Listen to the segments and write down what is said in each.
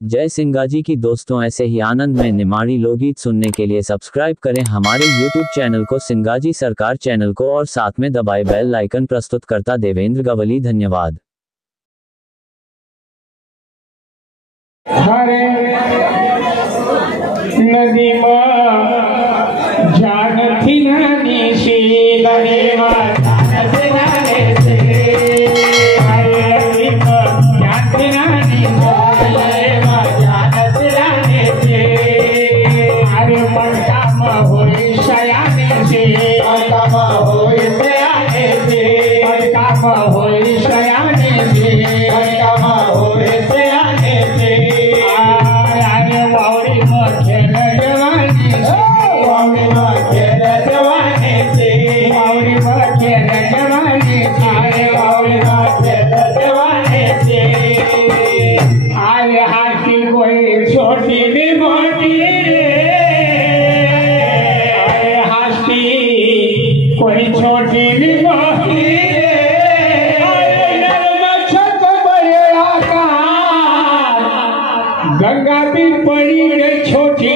जय सिंगाजी की दोस्तों, ऐसे ही आनंद में निमाड़ी लोकगीत सुनने के लिए सब्सक्राइब करें हमारे YouTube चैनल को, सिंगाजी सरकार चैनल को, और साथ में दबाए बेल आइकन। प्रस्तुतकर्ता देवेंद्र गवली। धन्यवाद। हरे नदी जान थी नानी सी गंगा भी पड़ी गई छोटी, गंगा भी पड़ी गई छोटी,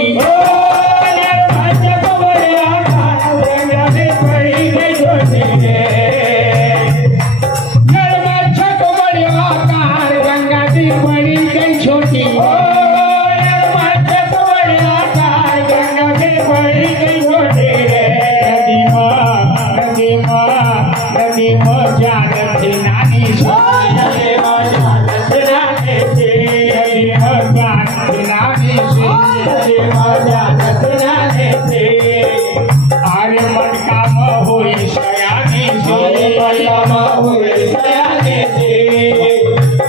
गंगा भी पड़ी गई छोटी, गंगा भी पड़ी गई छोटी। नदी में जान थी नानी आर्य मन काम हुई सयानी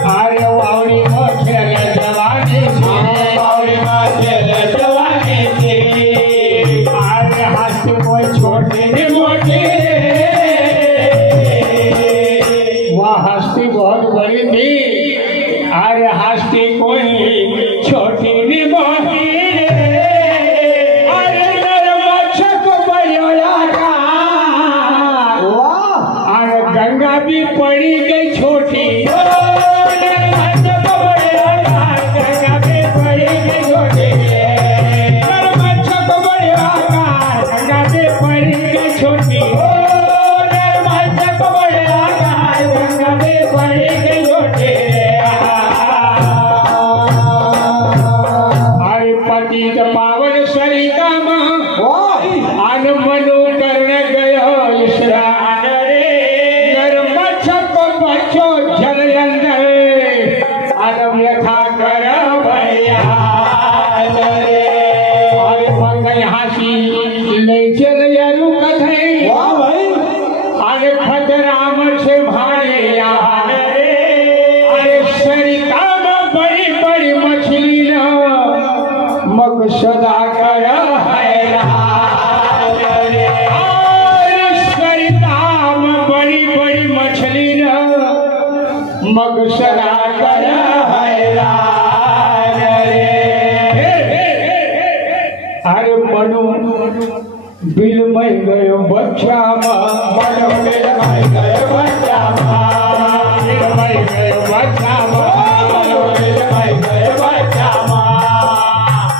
आर्य वावड़ी में खेल जवानी आर्य हाथ कोई छोटे नहीं मोटे, वह हस्ती बहुत बड़ी थी। आर्य हस्ती कोई छोटी नहीं मोटी, गंगा भी पड़ी गई छोटी, गंगा भी पड़ी गई छोटी, गंगा भी पड़ी गई छोटी, गंगा भी पड़ी गई छोटी। हरि पति पावन सरिता आन मनु कर्ण गयो स्नान रे, यथा कर भैया हासी ले चल यारू कथई अरे खत राम से भारे अरे सरिता में बड़ी बड़ी मछली न मकसदा कर सरिता में बड़ी बड़ी मछली न मकसदा कर। अरे मनु बिल में गयो बच्चा मनु बिल में गयो बच्चा बिल में गयो बच्चा मनु बिल में गयो बच्चा।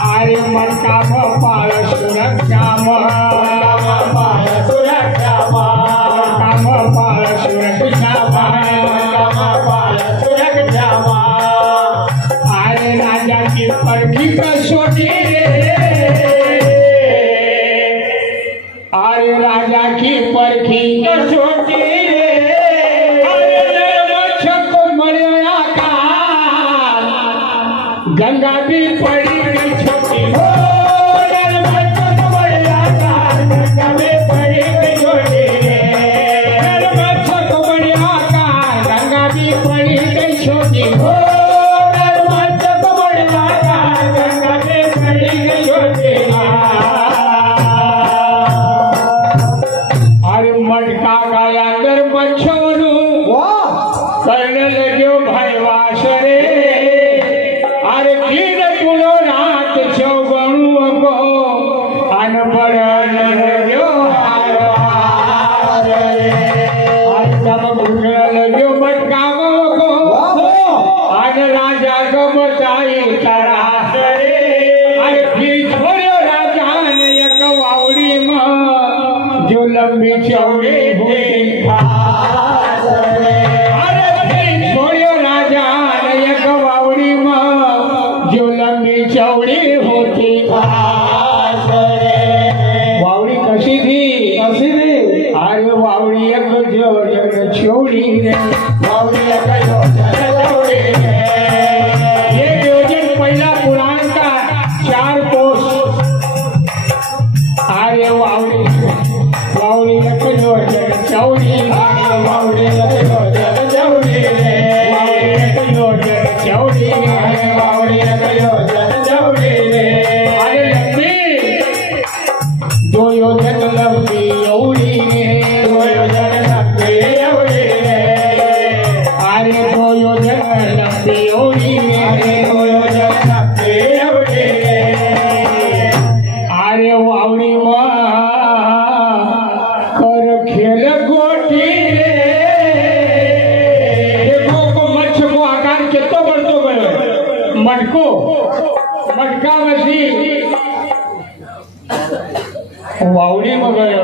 अरे मन का पाल सुरक्षा पाल सुरक्षा पाल सुरक्षा पाल सुरक्षा। अरे राजा की परखी कसोटी, अरे राजा की परखी कसोटी, अरे मच्छर को मरिया का गंगा भी पड़ी गई छोटी, मच्छर को मरिया का गंगा भी पड़ी गई छोटी, मच्छर को मरिया का गंगा भी पड़ी गई छोटी, मच्छर को मरिया का गंगा भी पड़ी गई छोटी। मटका गाया कर बच्चों करने लगे भाई वासरे, अरे दिन तुलो रात चौगणु को अनपढ़ लगे मटका को आज राजा को बचाई तारा लंबी चौड़ी होती खास रे। अरे फिर छोड़ो राजा एक वावड़ी में जो लंबी चौड़ी होती खास रे। वावड़ी कशी थी अरे वावड़ी एक जो चौड़ी रे। वावड़ी एक चौड़ी रे। ये योजन पहला पुराण का 4 कोस। अरे वावड़ी एक योजन चौड़ी रे। वावड़ी एक योजन चौड़ी रे। वावड़ी एक योजन चौड़ी रे। वावड़ी एक योजन चौड़ी रे। अरे लंबी 2 योजन लंबी औड़ी रे। 2 योजन लंबी औड़ी रे। अरे 2 योजन लंबी औड़ी रे। 2 योजन लंबी औड़ी रे। अरे वावड़ी कर खेल गोटी रे। देखो को मच्छ को आकार कितो बढ़तो गयो। मटका मछली वावड़ी में गयो।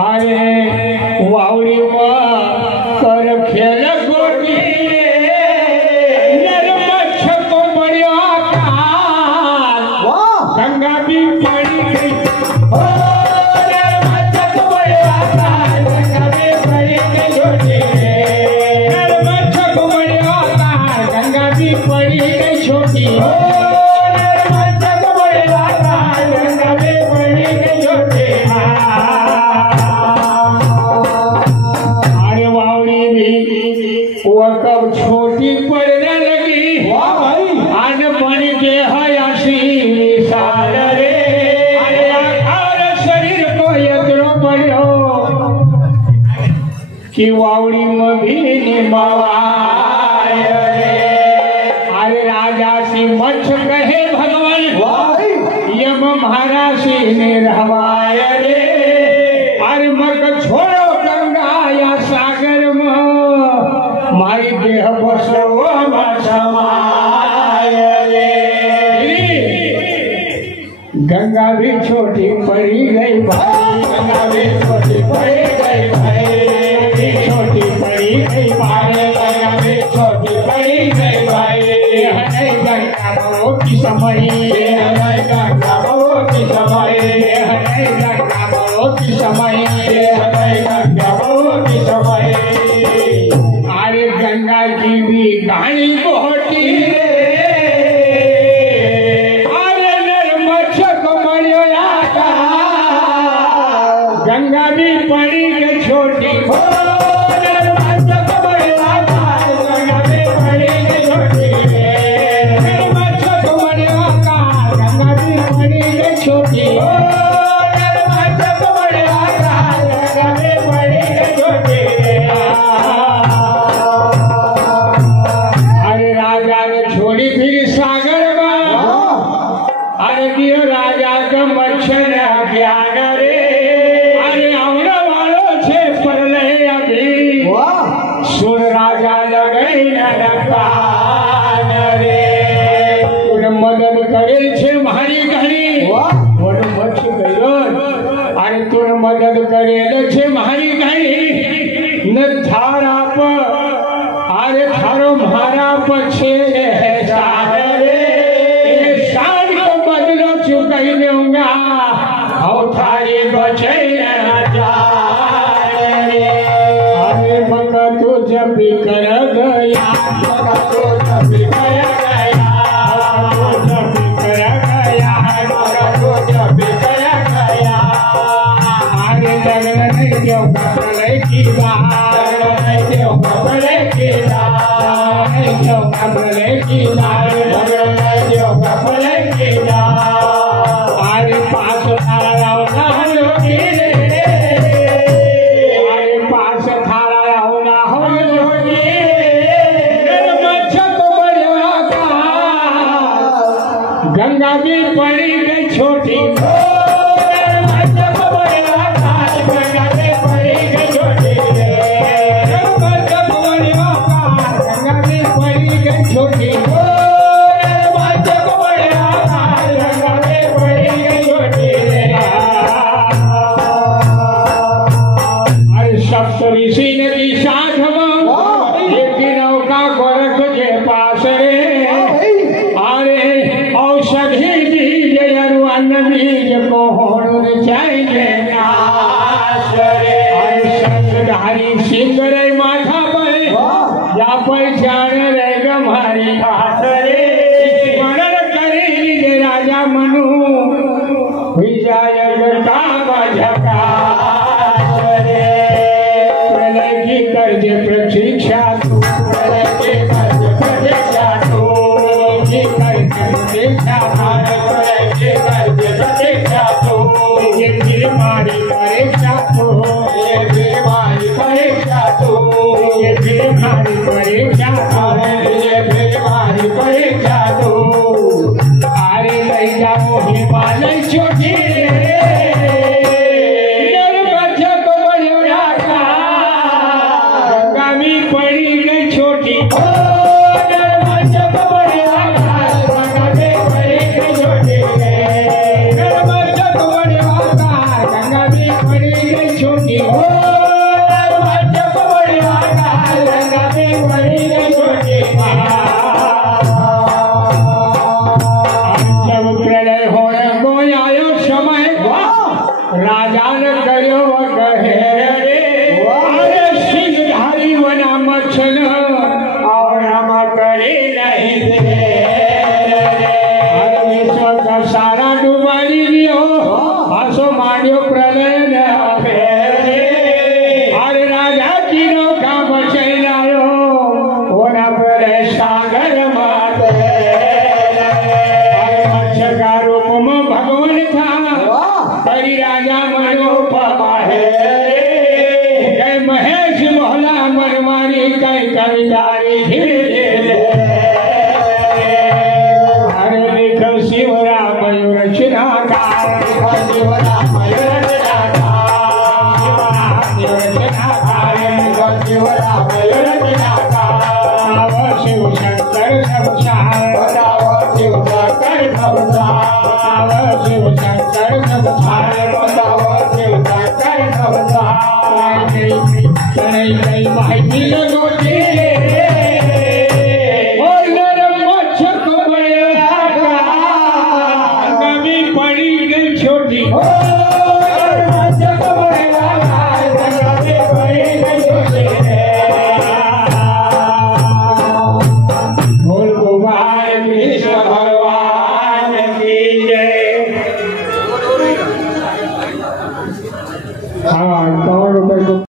अरे वावड़ी में कर खेल गोटी रे। मच्छ को बढ़िया आकार गंगा भी पड़ी गई। अरे वावड़ी भी वो कब छोटी पड़ने लगी। आन बन के हयासी विशाल रे। अरे आकार शरीर को यत्रो पड़ो कि वावड़ी में भी निभावाय रे। अरे राजा सी मच्छ कहे भगवान यम महारासी ने रहवाय रे। अरे मग छोड़ो गंगा या सागर में मारी देह बसो समाय रे। गंगा भी छोटी पड़ी गई भाई। गंगा भी छोटी पड़ी गई भाई। छोटी पड़ी गई भाई। गंगा भी छोटी पड़ी गई भाई। गंगा बो की समय। गंगा बो की समय। गंगा बो की समय। गंगा बो की समय। अरे गंगा की भी कहानी बहुटी रे। अरे नरमच्छ को मरियो गंगा भी पड़ी गई छोटी। नरमच्छ को मरियो गंगा भी पड़ी गई छोटी। नरमच्छ को मरियो गंगा भी पड़ी गई छोटी। नरमच्छ को मरियो गंगा भी पड़ी गई छोटी। अरे राजा ने छोड़ी फिर सागर में। अरे दियो राजा का मच्छर ज्ञान रे। अरे आने वालों से परले अभी सुन राजा लगई नरकान रे। उन मदद करे छे मारी घड़ी। और मच्छ गयो। अरे तुर मदद करे छे मारी घड़ी न थारा पर। अरे थारो मारा पछे है सारे। शान को बदलो चुकाई दूंगा और थारी बचे राजा। अरे मका तो जब भी कर गया। मका तो जब भी कर गया। जब भी कर गया। मका तो जब भी कर गया। अरे लगन नहीं क्यों कपड़े की बात। नहीं क्यों कपड़े की बात। नहीं क्यों कपड़े की बात। नहीं क्यों कपड़े की बात। अरे पास थारा होगी रे। अरे पास थारा होगी। नरमच्छ को बढ़िया गंगा भी पड़ी गई छोटी। प्रतीक्षा मारे करेंगे करके प्रतीक्षा तो ये बीमारी परीक्षा तो ये बीमारी परीक्षा तो ये बीमारी परीक्षा तो ये बीमारी परीक्षा तो अरे नहीं जाओ हिमालय छोटी पड़ी नहीं छोटी जब प्रलय होने को आयो समय राजा ने कहो कहे अरे सिंहधारी बना मछल और हम करे नहीं विश्व का सारा डुबाई दियो हसो मारियो प्रलय ने अरे राजा की नौका बचे लायो होना पड़े सागर माते मत्स्य का रूप में भगवान था परी राजा मनोपमा है जय महेश मोहला मनमानी कई कवितारी हरे लिख शिवराम मयूर रचनाकार शिवराम मयूर रचनाकार शिवराम मयूर रचनाकार शिव शंकर संसार शिव शंकर संसार शिव शंकर संसार शिव शंकर संसार कई माहिती लगोटी पड़ी नहीं छोटी बोल भगवान कृष्ण भगवान की जय। हाँ 100 रुपए को